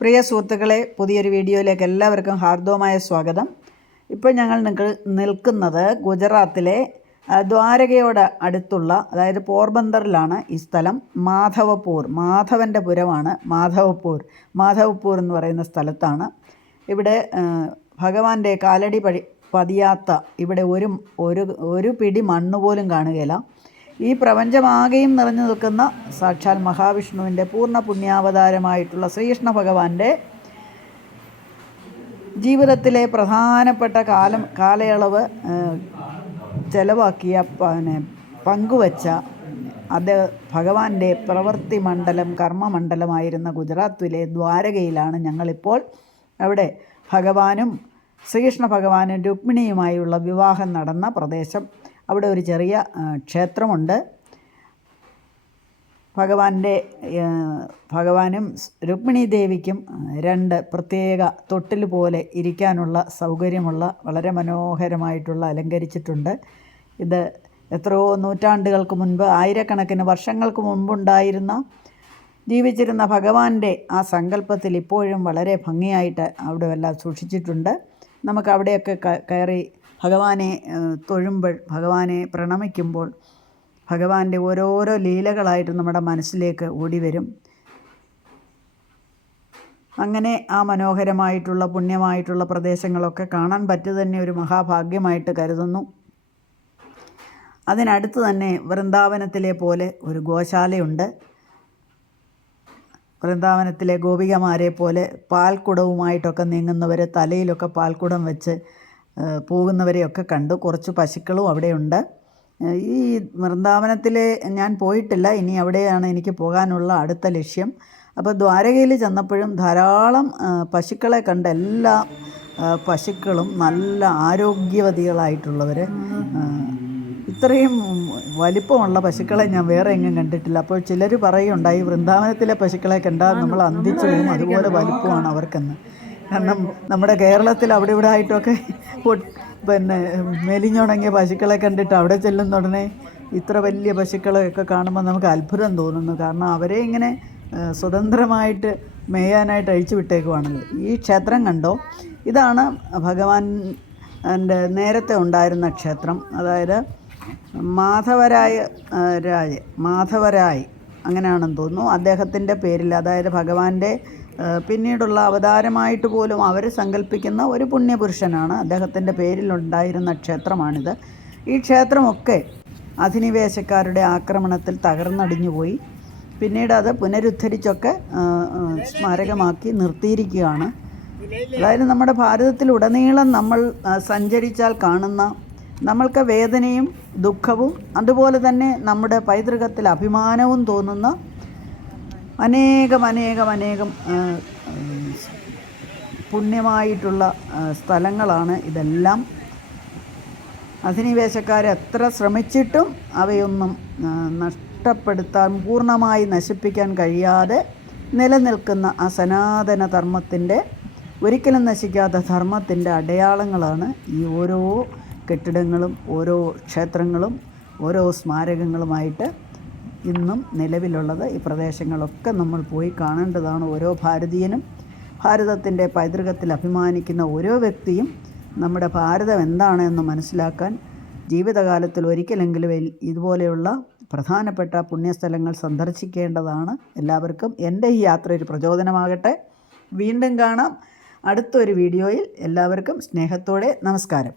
പ്രിയ സുഹൃത്തുക്കളെ, പുതിയൊരു വീഡിയോയിലേക്ക് എല്ലാവർക്കും ഹാർദവമായ സ്വാഗതം. ഇപ്പോൾ ഞങ്ങൾ നിൽക്കുന്നത് ഗുജറാത്തിലെ ദ്വാരകയോട് അടുത്തുള്ള, അതായത് പോർബന്തറിലാണ് ഈ സ്ഥലം. മാധവപൂർ, മാധവൻ്റെ പുരമാണ് മാധവപൂർ എന്ന് പറയുന്ന സ്ഥലത്താണ്. ഇവിടെ ഭഗവാന്റെ കാലടി പതിയാത്ത ഇവിടെ ഒരു പിടി മണ്ണ് പോലും കാണുകയില്ല. ഈ പ്രപഞ്ചമാകെയും നിറഞ്ഞു നിൽക്കുന്ന സാക്ഷാൽ മഹാവിഷ്ണുവിൻ്റെ പൂർണ്ണ പുണ്യാവതാരമായിട്ടുള്ള ശ്രീകൃഷ്ണ ഭഗവാന്റെ ജീവിതത്തിലെ പ്രധാനപ്പെട്ട കാലയളവ് ചെലവാക്കിയ പങ്കുവച്ച ഭഗവാന്റെ പ്രവൃത്തി മണ്ഡലം, കർമ്മമണ്ഡലമായിരുന്ന ഗുജറാത്തിലെ ദ്വാരകയിലാണ് ഞങ്ങളിപ്പോൾ. അവിടെ ഭഗവാനും ശ്രീകൃഷ്ണ ഭഗവാനും രുക്മിണിയുമായുള്ള വിവാഹം നടന്ന പ്രദേശം. അവിടെ ഒരു ചെറിയ ക്ഷേത്രമുണ്ട്. ഭഗവാനും രുക്മിണി ദേവിക്കും രണ്ട് പ്രത്യേക തൊട്ടിൽ പോലെ ഇരിക്കാനുള്ള സൗകര്യമുള്ള വളരെ മനോഹരമായിട്ടുള്ള അലങ്കരിച്ചിട്ടുണ്ട്. ഇത് എത്രയോ നൂറ്റാണ്ടുകൾക്ക് മുൻപ്, ആയിരക്കണക്കിന് വർഷങ്ങൾക്ക് മുൻപുണ്ടായിരുന്ന ജീവിച്ചിരുന്ന ഭഗവാന്റെ ആ സങ്കല്പത്തിൽ ഇപ്പോഴും വളരെ ഭംഗിയായിട്ട് അവിടെ എല്ലാം സൂക്ഷിച്ചിട്ടുണ്ട്. നമുക്ക് അവിടെയൊക്കെ കയറി ഭഗവാനെ തൊഴുമ്പോൾ, ഭഗവാനെ പ്രണമിക്കുമ്പോൾ ഭഗവാന്റെ ഓരോരോ ലീലകളായിട്ട് നമ്മുടെ മനസ്സിലേക്ക് ഓടി വരും. അങ്ങനെ ആ മനോഹരമായിട്ടുള്ള പുണ്യമായിട്ടുള്ള പ്രദേശങ്ങളൊക്കെ കാണാൻ പറ്റുക തന്നെ ഒരു മഹാഭാഗ്യമായിട്ട് കരുതുന്നു. അതിനടുത്ത് തന്നെ വൃന്ദാവനത്തിലെ പോലെ ഒരു ഗോശാലയുണ്ട്. വൃന്ദാവനത്തിലെ ഗോപികമാരെ പോലെ പാൽക്കുടവുമായിട്ടൊക്കെ നീങ്ങുന്നവർ, തലയിലൊക്കെ പാൽക്കുടം വെച്ച് പോകുന്നവരെയൊക്കെ കണ്ടു. കുറച്ച് പശുക്കളും അവിടെയുണ്ട്. ഈ വൃന്ദാവനത്തിൽ ഞാൻ പോയിട്ടില്ല. ഇനി അവിടെയാണ് എനിക്ക് പോകാനുള്ള അടുത്ത ലക്ഷ്യം. അപ്പോൾ ദ്വാരകയിൽ ചെന്നപ്പോഴും ധാരാളം പശുക്കളെ കണ്ട. എല്ലാ പശുക്കളും നല്ല ആരോഗ്യവതികളായിട്ടുള്ളവർ. ഇത്രയും വലിപ്പമുള്ള പശുക്കളെ ഞാൻ വേറെ എങ്ങും കണ്ടിട്ടില്ല. അപ്പോൾ ചിലർ പറയുണ്ടായി, വൃന്ദാവനത്തിലെ പശുക്കളെ കണ്ടാൽ നമ്മൾ അന്തിച്ചു പോകും, അതുപോലെ വലിപ്പമാണ് അവർക്കെന്ന്. കാരണം നമ്മുടെ കേരളത്തിൽ അവിടെ ഇവിടെ ആയിട്ടൊക്കെ മെലിഞ്ഞുണങ്ങിയ പശുക്കളെ കണ്ടിട്ട് അവിടെ ചെല്ലുന്ന ഉടനെ ഇത്ര വലിയ പശുക്കളെയൊക്കെ കാണുമ്പോൾ നമുക്ക് അത്ഭുതം തോന്നുന്നു. കാരണം അവരെ ഇങ്ങനെ സ്വതന്ത്രമായിട്ട് മേയാനായിട്ട് അഴിച്ചു വിട്ടേക്കുവാണല്ലോ. ഈ ക്ഷേത്രം കണ്ടോ, ഇതാണ് ഭഗവാൻ്റെ നേരത്തെ ഉണ്ടായിരുന്ന ക്ഷേത്രം. അതായത് മാധവരായ് അങ്ങനെയാണെന്ന് തോന്നുന്നു അദ്ദേഹത്തിൻ്റെ പേരിൽ. അതായത് ഭഗവാന്റെ പിന്നീടുള്ള അവതാരമായിട്ട് പോലും അവർ സങ്കല്പിക്കുന്ന ഒരു പുണ്യപുരുഷനാണ്. അദ്ദേഹത്തിൻ്റെ പേരിലുണ്ടായിരുന്ന ക്ഷേത്രമാണിത്. ഈ ക്ഷേത്രമൊക്കെ അധിനിവേശക്കാരുടെ ആക്രമണത്തിൽ തകർന്നടിഞ്ഞുപോയി. പിന്നീട് അത് പുനരുദ്ധരിച്ചൊക്കെ സ്മാരകമാക്കി നിർത്തിയിരിക്കുകയാണ്. അതായത് നമ്മുടെ ഭാരതത്തിലുടനീളം നമ്മൾ സഞ്ചരിച്ചാൽ കാണുന്ന, നമ്മൾക്ക് വേദനയും ദുഃഖവും അതുപോലെ തന്നെ നമ്മുടെ പൈതൃകത്തിൽ അഭിമാനവും തോന്നുന്ന അനേകം പുണ്യമായിട്ടുള്ള സ്ഥലങ്ങളാണ് ഇതെല്ലാം. അധിനിവേശക്കാരെ എത്ര ശ്രമിച്ചിട്ടും അവയൊന്നും നഷ്ടപ്പെടുത്താൻ, പൂർണ്ണമായി നശിപ്പിക്കാൻ കഴിയാതെ നിലനിൽക്കുന്ന ആ സനാതന ധർമ്മത്തിൻ്റെ, ഒരിക്കലും നശിക്കാത്ത ധർമ്മത്തിൻ്റെ അടയാളങ്ങളാണ് ഈ ഓരോ കെട്ടിടങ്ങളും, ഓരോ ക്ഷേത്രങ്ങളും, ഓരോ സ്മാരകങ്ങളുമായിട്ട് ഇന്നും നിലവിലുള്ളത്. ഈ പ്രദേശങ്ങളൊക്കെ നമ്മൾ പോയി കാണേണ്ടതാണ്. ഓരോ ഭാരതീയനും, ഭാരതത്തിൻ്റെ പൈതൃകത്തിൽ അഭിമാനിക്കുന്ന ഓരോ വ്യക്തിയും നമ്മുടെ ഭാരതം എന്താണെന്ന് മനസ്സിലാക്കാൻ ജീവിതകാലത്തിൽ ഒരിക്കലെങ്കിലും ഇതുപോലെയുള്ള പ്രധാനപ്പെട്ട പുണ്യസ്ഥലങ്ങൾ സന്ദർശിക്കേണ്ടതാണ്. എല്ലാവർക്കും എൻ്റെ ഈ യാത്ര ഒരു പ്രചോദനമാകട്ടെ. വീണ്ടും കാണാം അടുത്തൊരു വീഡിയോയിൽ. എല്ലാവർക്കും സ്നേഹത്തോടെ നമസ്കാരം.